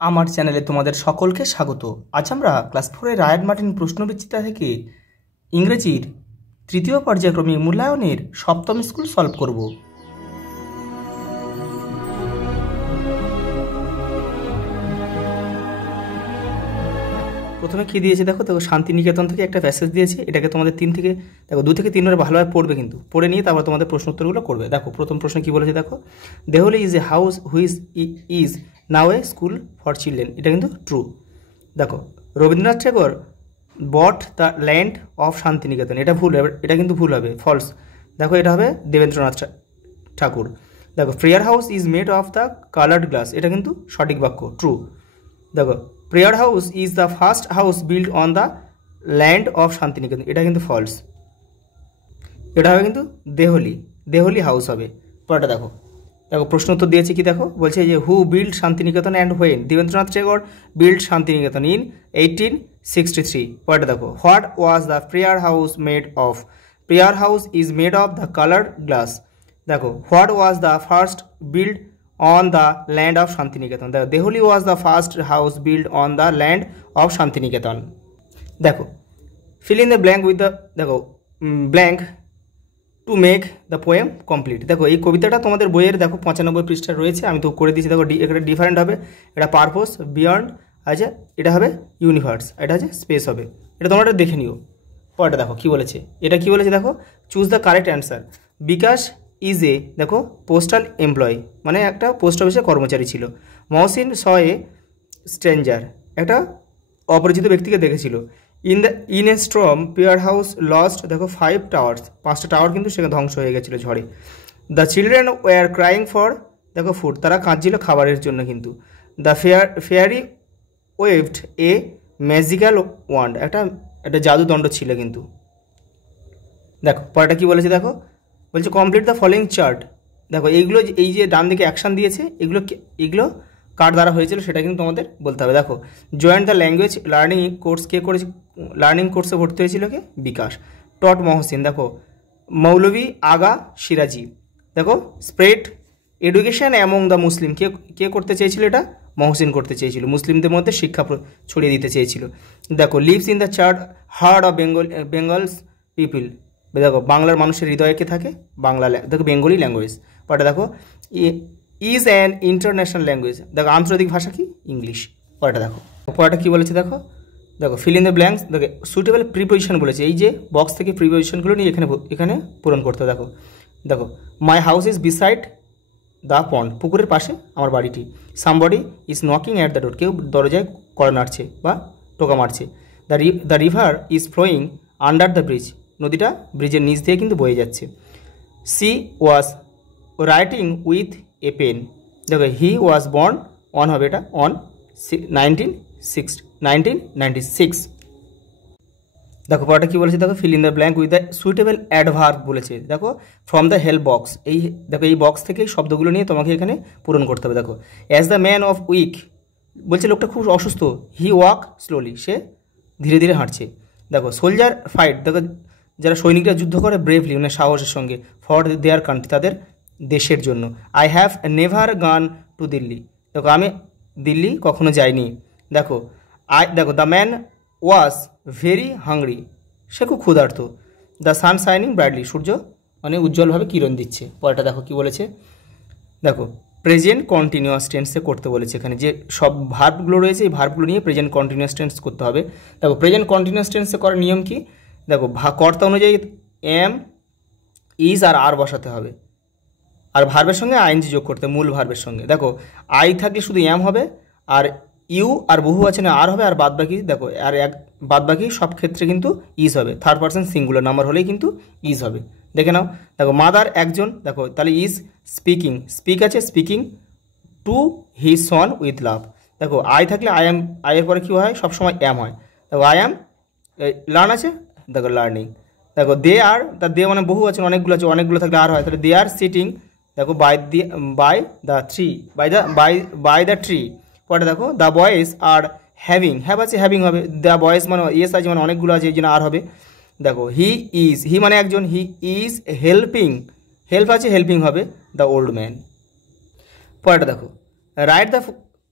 আমার চ্যানেলে তোমাদের সকলকে স্বাগত। আজ আমরা ক্লাস 4 এর রায়ান মার্টিন প্রশ্নবিচিত্রা থেকে ইংরেজির তৃতীয় পর্যায়ক্রমিক মূল্যায়নের সপ্তম স্কুল সলভ করব। প্রথমে কি দিয়েছে দেখো শান্তিনিকেতন থেকে একটা প্যাসেজ দিয়েছে। এটাকে তোমাদের 2 থেকে 3 বার ভালোভাবে পড়বে, কিন্তু পড়ে নিয়ে তারপর তোমাদের প্রশ্ন উত্তরগুলো করবে। দেখো প্রথম প্রশ্ন কি বলেছে দেখো, Dehali is a house which is now a school for children. এটা কিন্তু ট্রু। দেখো Rabindranath Thakur bought the land of Santiniketan, এটা ভুল, এটা কিন্তু ভুল হবে, ফলস। দেখো এটা হবে দেবেন্দ্রনাথ ঠাকুর। দেখো prayer house is made of the coloured glass, এটা কিন্তু সঠিক বাক্য, ট্রু। দেখো prayer house is the first house build on the land of Santiniketan, এটা কিন্তু ফলস। এটা হবে কিন্তু দেহলি হাউস হবে। পরেরটা দেখো, প্রশ্ন উত্তর দিয়েছে কি দেখো, বলছে যে who build Santiniketan and when. Debendranath Thakur build Santiniketan in 1863। পরেরটা দেখো, what was the prayer house made of. Prayer house is made of the coloured glass. দেখো what was the first build on the land of Shantiniketan. The Dehli was the first house built on the land of Shantiniketan. দেখো fill in the blank with the blank to make the poem complete. দেখো এই কবিতাটা তোমাদের বইয়ের 95 পৃষ্ঠায় রয়েছে, আমি তো করে দিয়েছি। দেখো এটা ডিফারেন্ট হবে, এটা পারপোজ বিয়ন্ড আছে, এটা হবে ইউনিভার্স, এটা আছে স্পেস হবে। এটা তোমরা দেখে নিও। পরেরটা দেখো কি বলেছে, এটা কি বলেছে দেখো, choose the correct answer. Bikash is a postal employee, মানে একটা পোস্ট অফিসের কর্মচারী ছিল। মহসিন স এ স্ট্রেঞ্জার, একটা অপরিচিত ব্যক্তিকে দেখেছিল। In a storm prayer house lost 5 towers, 5টা টাওয়ার কিন্তু সেখানে ধ্বংস হয়ে গেছিলো ঝড়ে। The children were crying for food, তারা কাঁদছিল খাবারের জন্য কিন্তু। The fairy waved A magical wand, একটা জাদুদণ্ড ছিল কিন্তু। দেখো পরেরটা কি বলেছে দেখো, বলছে কমপ্লিট দ্য ফলোয়িং চার্ট। দেখো এইগুলো, এই যে ডান দিকে অ্যাকশান দিয়েছে, এগুলো কার দ্বারা হয়েছিল সেটা কিন্তু তোমাদের বলতে হবে। দেখো joined the language learning course কে করেছে, লার্নিং কোর্সে ভর্তি হয়েছিল কে, বিকাশ। টট মহসিন, দেখো মৌলভী আগা সিরাজি। দেখো spread education among the Muslim, কে করতে চেয়েছিল, এটা মহসিন করতে চেয়েছিল, মুসলিমদের মধ্যে শিক্ষা ছড়িয়ে দিতে চেয়েছিল। দেখো lives in the chart heart of Bengal's people. দেখো বাংলার মানুষের হৃদয়ে কে থাকে, বাংলা। দেখো বেঙ্গলি ল্যাঙ্গুয়েজ। পরে দেখো ইজ অ্যান ইন্টারন্যাশনাল ল্যাঙ্গুয়েজ। দেখো আন্তর্জাতিক ভাষা কি, ইংলিশ। পরেটা দেখো, পরেটা কী বলেছে দেখো, ফিল ইন দ্য ব্ল্যাঙ্কস। দেখো সুটেবল প্রিপোজিশন বলেছে, এই যে বক্স থেকে প্রিপোজিশনগুলো নিয়ে এখানে পূরণ করতে হবে। দেখো my house is beside the pond, পুকুরের পাশে আমার বাড়িটি। Somebody is knocking at the door, কেউ দরজায় কড়া নাড়ছে বা টোকা মারছে। The river is flowing under the bridge, নদীটা ব্রিজের নিচ দিয়ে কিন্তু বয়ে যাচ্ছে। She was writing with a pen. দেখো হি ওয়াজ বর্ন, অন হবে, এটা অন 1996। দেখো পরটা কী বলেছে দেখো, fill in the blank with the suitable adverb বলেছে। দেখো ফ্রম দ্য হেল্প বক্স, এই বক্স থেকে শব্দগুলো নিয়ে তোমাকে এখানে পূরণ করতে হবে। দেখো as the man of weak, বলছে লোকটা খুব অসুস্থ। হি ওয়াক স্লোলি, সে ধীরে ধীরে হাঁটছে। দেখো সোলজার ফাইট, দেখো যারা সৈনিকরা যুদ্ধ করে ব্রেভলি, মানে সাহসের সঙ্গে, ফর দেয়ার কান্ট্রি, তাদের দেশের জন্য। I have never gone to Delhi, দেখো আমি দিল্লি কখনো যাইনি। দেখো the man was very hungry, সে খুব ক্ষুধার্ত। দ্য সান শাইনিং ব্রাইটলি, সূর্য মানে উজ্জ্বলভাবে কিরণ দিচ্ছে। পরেটা দেখো কি বলেছে দেখো, প্রেজেন্ট কন্টিনিউয়াস টেন্সে করতে বলেছে। এখানে যে সব ভার্বগুলো রয়েছে, এই ভার্বগুলো নিয়ে প্রেজেন্ট কন্টিনিউয়াস টেন্স করতে হবে। দেখো প্রেজেন্ট কন্টিনিউয়াস টেন্সে করার নিয়ম কি, দেখো কর্তা অনুযায়ী এম ইজ আর আর বসাতে হবে, আর ভার্বের সঙ্গে আইএনজি যোগ করতে, মূল ভার্বের সঙ্গে। দেখো আই থাকলে শুধু এম হবে, আর ইউ আর বহু আছে না আর হবে, আর বাদবাকি দেখো আর বাদবাকি সব ক্ষেত্রে কিন্তু ইজ হবে। থার্ড পারসন সিঙ্গুলার নাম্বার হলেই কিন্তু ইজ হবে, দেখে নাও। দেখো মাদার একজন, দেখো তাহলে ইজ স্পিকিং, স্পিক আছে, speaking to his son with love. দেখো আই থাকলে আই এম, আইয়ের পরে কী হয়, সবসময় এম হয়। দেখো আই এম লার্ন আছে, দেখো লার্নিং। দেখো দে আর, তা দে মানে বহু আছে, অনেকগুলো আছে, অনেকগুলো থাকলে আর হয়, তাহলে দে আর সিটিং, দেখো বাই দ্য ট্রি। পরে দেখো the boys are having, have আছে হ্যাভিং হবে, দ্য বয়েজ মানে ইয়েস আছে, মানে অনেকগুলো আছে, এই জন্য আর হবে। দেখো হি ইজ, হি মানে একজন, হি ইজ হেল্পিং, হেল্প আছে হেল্পিং হবে, দ্য ওল্ড ম্যান। পরেটা দেখো right the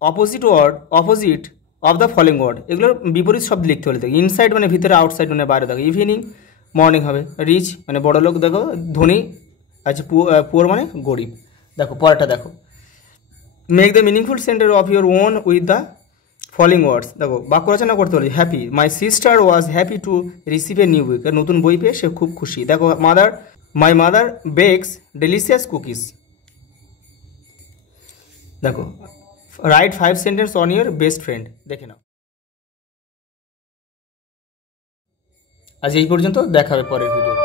opposite of the following word, এগুলোর বিপরীত শব্দ লিখতে হলে দেখো, ইনসাইড মানে ভিতরে, আউটসাইড মানে বাইরে, দেখো ইভিনিং মর্নিং হবে, রিচ মানে বড় লোক, দেখো ধনী, আচ্ছা পুয়ার মানে গরিব। দেখো পরেরটা দেখো, make the meaningful sentence of your own with the following words. দেখো বাক্য রচনা করতে পারি, happy, my sister was happy to receive a new book, নতুন বই পেয়ে সে খুব খুশি। দেখো my mother bakes delicious cookies. দেখো write 5 sentence on your best friend, দেখে নাও। আজ এই পর্যন্ত, দেখাবে পরের ভিডিও।